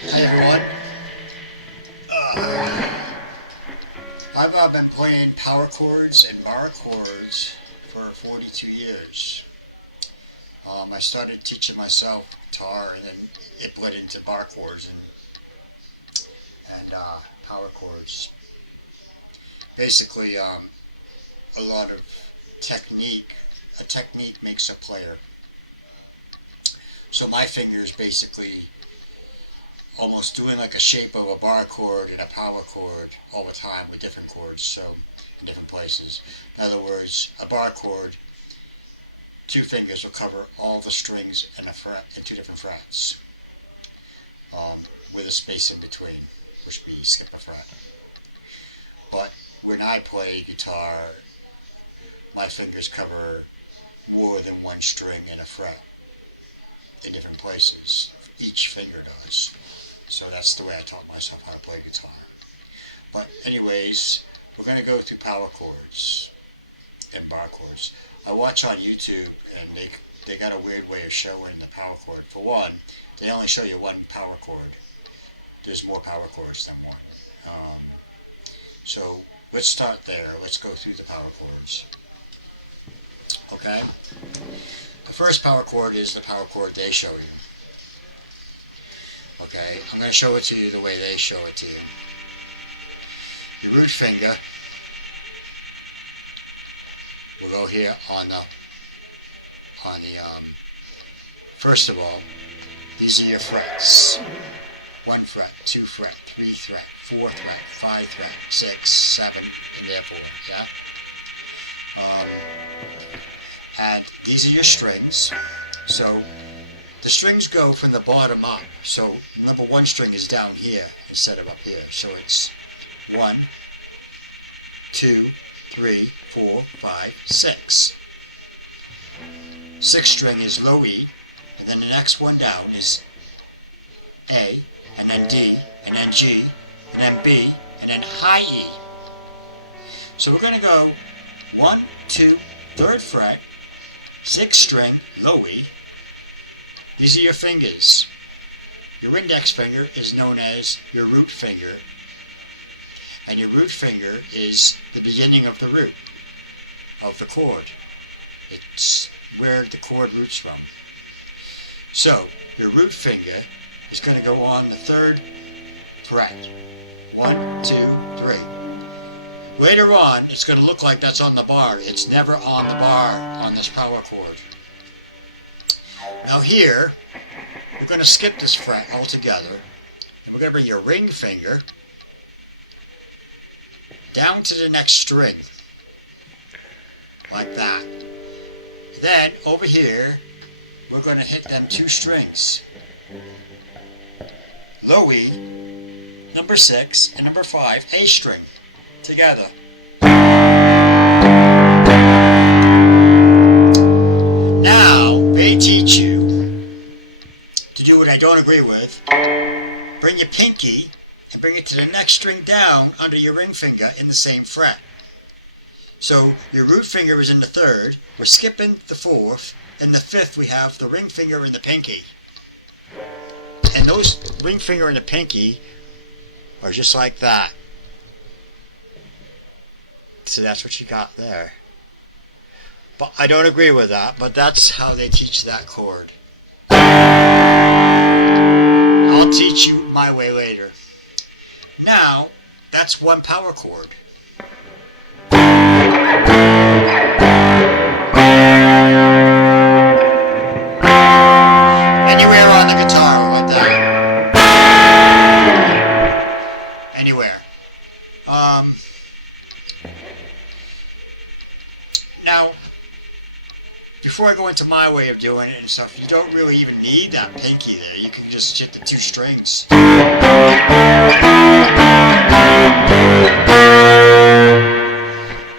Hi everyone. I've been playing power chords and bar chords for 42 years. I started teaching myself guitar, and then it bled into bar chords and power chords. Basically, a lot of technique. A technique makes a player. So my fingers basically almost doing like a shape of a bar chord and a power chord all the time with different chords, so in different places. In other words, a bar chord, two fingers will cover all the strings in a fret, in two different frets, with a space in between, which would be skip a fret. But when I play guitar, my fingers cover more than one string in a fret in different places. Each finger does. So that's the way I taught myself how to play guitar. But anyways, we're going to go through power chords and bar chords. I watch on YouTube, and they got a weird way of showing the power chord. For one, they only show you one power chord. There's more power chords than one. So let's start there. Let's go through the power chords. Okay? The first power chord is the power chord they show you. Okay, I'm going to show it to you the way they show it to you. Your root finger will go here on the first of all, these are your frets. 1 fret, 2 fret, 3 fret, 4 fret, 5 fret, 6, 7, and therefore, yeah? And these are your strings. So the strings go from the bottom up. So number 1 string is down here instead of up here. So it's 1, 2, 3, 4, 5, 6. 6th string is low E, and then the next one down is A, and then D, and then G, and then B, and then high E. So we're going to go 1, 2, 3rd fret, 6th string, low E. These are your fingers. Your index finger is known as your root finger, and your root finger is the beginning of the root of the chord. It's where the chord roots from. So your root finger is going to go on the 3rd fret. 1, 2, 3. Later on, it's going to look like that's on the bar. It's never on the bar on this power chord. Now here, we're going to skip this fret altogether, and we're going to bring your ring finger down to the next string, like that. Then, over here, we're going to hit them 2 strings. Low E, number 6, and number 5, A string, together. Now, they teach you to do what I don't agree with. Bring your pinky and bring it to the next string down under your ring finger in the same fret. So your root finger is in the 3rd, we're skipping the 4th, and the 5th we have the ring finger and the pinky. And those ring finger and the pinky are just like that. So that's what you got there. But I don't agree with that, but that's how they teach that chord. I'll teach you my way later. Now, that's one power chord. Anywhere on the guitar like that. Anywhere. Now, before I go into my way of doing it and stuff, you don't really even need that pinky there. You can just hit the 2 strings.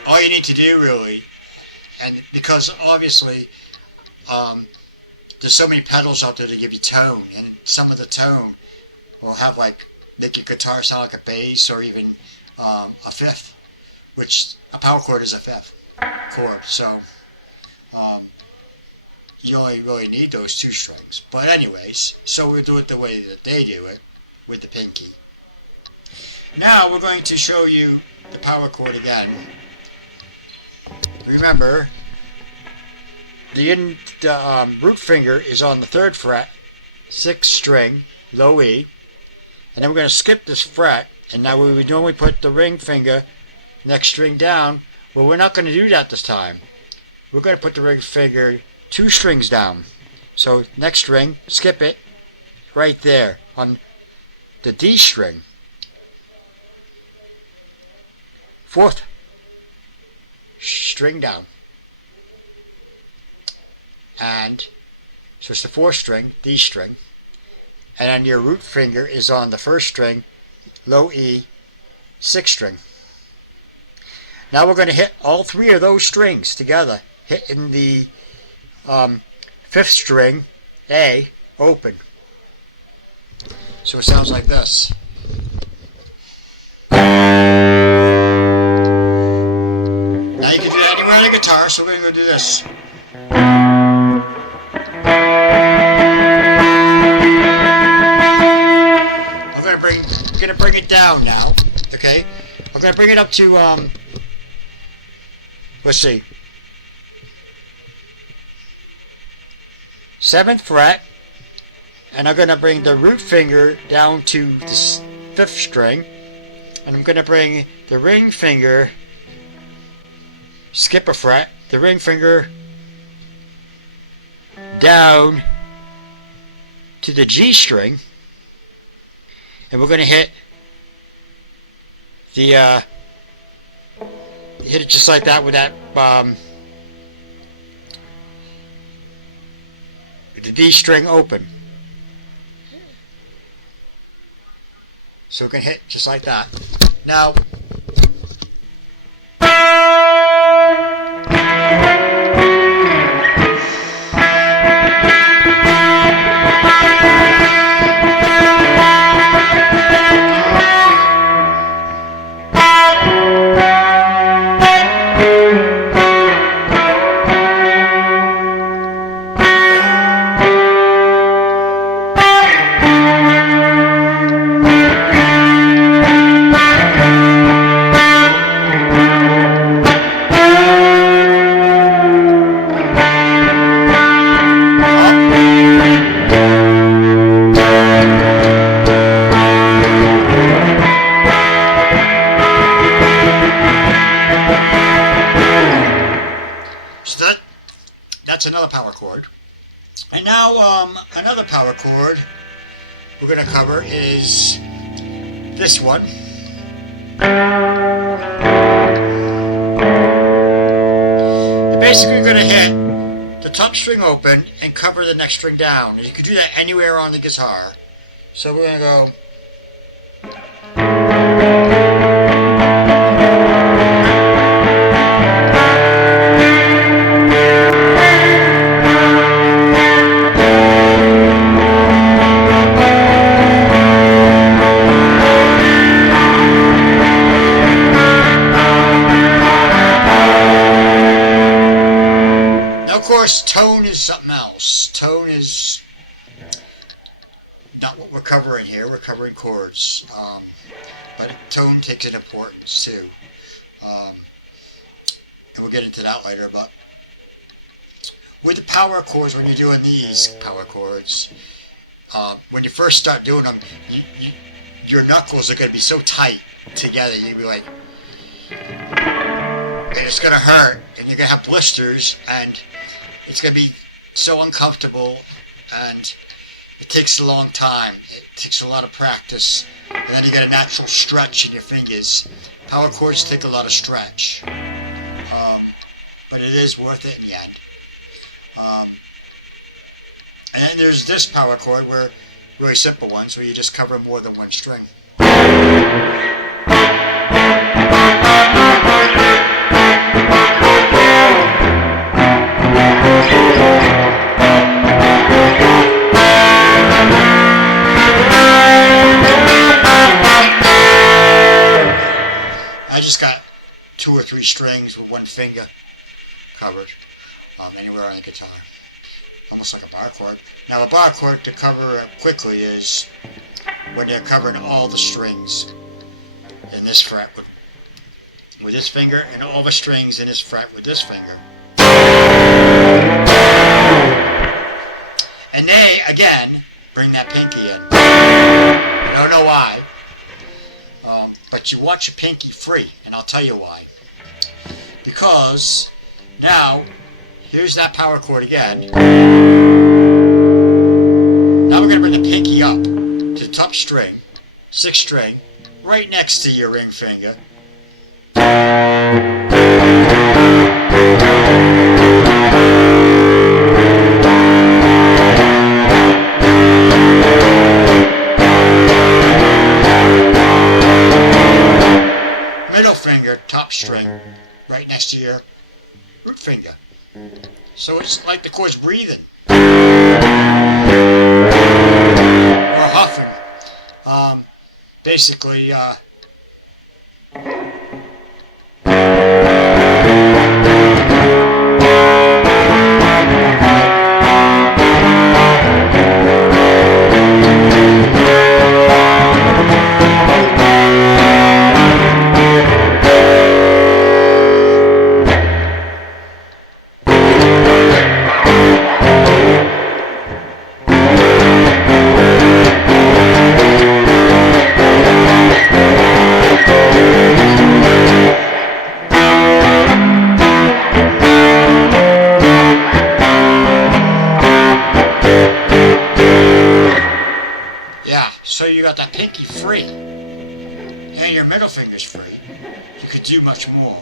All you need to do really, and because obviously there's so many pedals out there to give you tone, and some of the tone will have make your guitar sound like a bass or even a 5th, which a power chord is a 5th chord. So you only really need those 2 strings. But anyways, so we'll do it the way that they do it. with the pinky. Now we're going to show you the power chord again. Remember, the root finger is on the 3rd fret, 6th string, low E, and then we're going to skip this fret, and now we would normally put the ring finger next string down. Well, we're not going to do that this time. We're going to put the ring finger 2 strings down. So next string, skip it right there on the D string. 4th string down. And so it's the 4th string, D string. And then your root finger is on the 1st string, low E, 6th string. Now we're going to hit all 3 of those strings together, hitting the 5th string, A, open. So it sounds like this. Now you can do that anywhere on the guitar, so we're going to go do this. I'm going to bring it down now, okay? I'm going to bring it up to, let's see, 7th fret, and I'm going to bring the root finger down to the 5th string, and I'm going to bring the ring finger, skip a fret, the ring finger down to the G string, and we're going to hit the hit it just like that with that the D string open. So we can hit just like that. Now that's another power chord. And now another power chord we're going to cover is this one. You're basically going to hit the top string open and cover the next string down. And you can do that anywhere on the guitar. So we're going to go. Tone is something else. Tone is not what we're covering here. We're covering chords, but tone takes an importance too, and we'll get into that later. But with the power chords, when you're doing these power chords, when you first start doing them, your knuckles are going to be so tight together. You'll be like, and it's going to hurt, and you're going to have blisters, and it's going to be so uncomfortable, and it takes a long time. It takes a lot of practice, and then you get a natural stretch in your fingers. Power chords take a lot of stretch, but it is worth it in the end. And then there's this power chord, where really simple ones, where you just cover more than one string. I just got 2 or 3 strings with one finger covered anywhere on the guitar. Almost like a bar chord. Now a bar chord to cover quickly is when they're covering all the strings in this fret with this finger, and all the strings in this fret with this finger. And they, again, bring that pinky in. I don't know why, but you want your pinky free, and I'll tell you why. Because now, here's that power chord again. Now we're going to bring the pinky up to the top string, 6th string, right next to your ring finger. Middle finger, top string, right next to your root finger. So it's like the chord's breathing. Or huffing. Basically, so you got that pinky free, and your middle finger's free. You could do much more.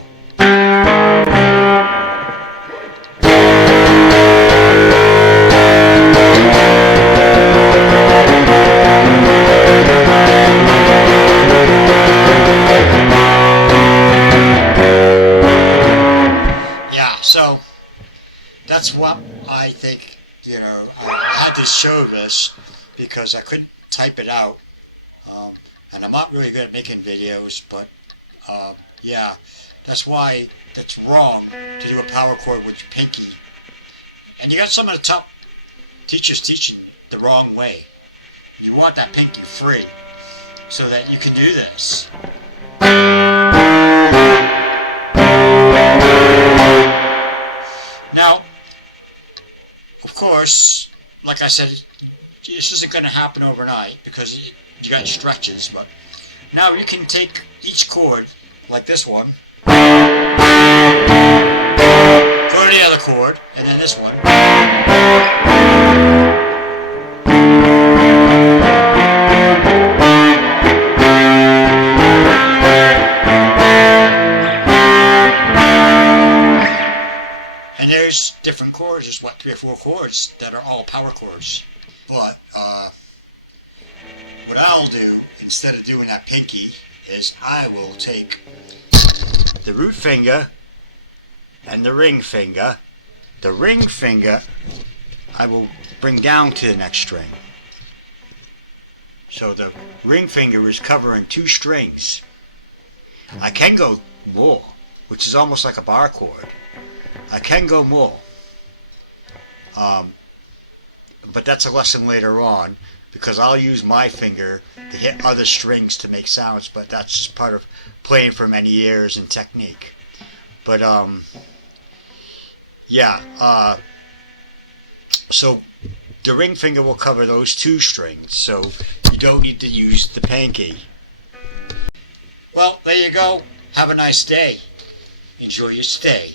Yeah, so that's what I think, I had to show this because I couldn't type it out, and I'm not really good at making videos, but yeah, that's why that's wrong to do a power chord with your pinky. And you got some of the top teachers teaching the wrong way. You want that pinky free so that you can do this. Now, of course, like I said, this isn't going to happen overnight because you got stretches, but now you can take each chord, like this one, go to the other chord, and then this one. And there's different chords, there's what, 3 or 4 chords that are all power chords. But what I'll do, instead of doing that pinky, is I will take the root finger and the ring finger. The ring finger I will bring down to the next string. So the ring finger is covering 2 strings. I can go more, which is almost like a bar chord. I can go more. But that's a lesson later on, because I'll use my finger to hit other strings to make sounds, but that's just part of playing for many years and technique. But yeah, so the ring finger will cover those 2 strings, so you don't need to use the pinky. Well, there you go. Have a nice day. Enjoy your stay.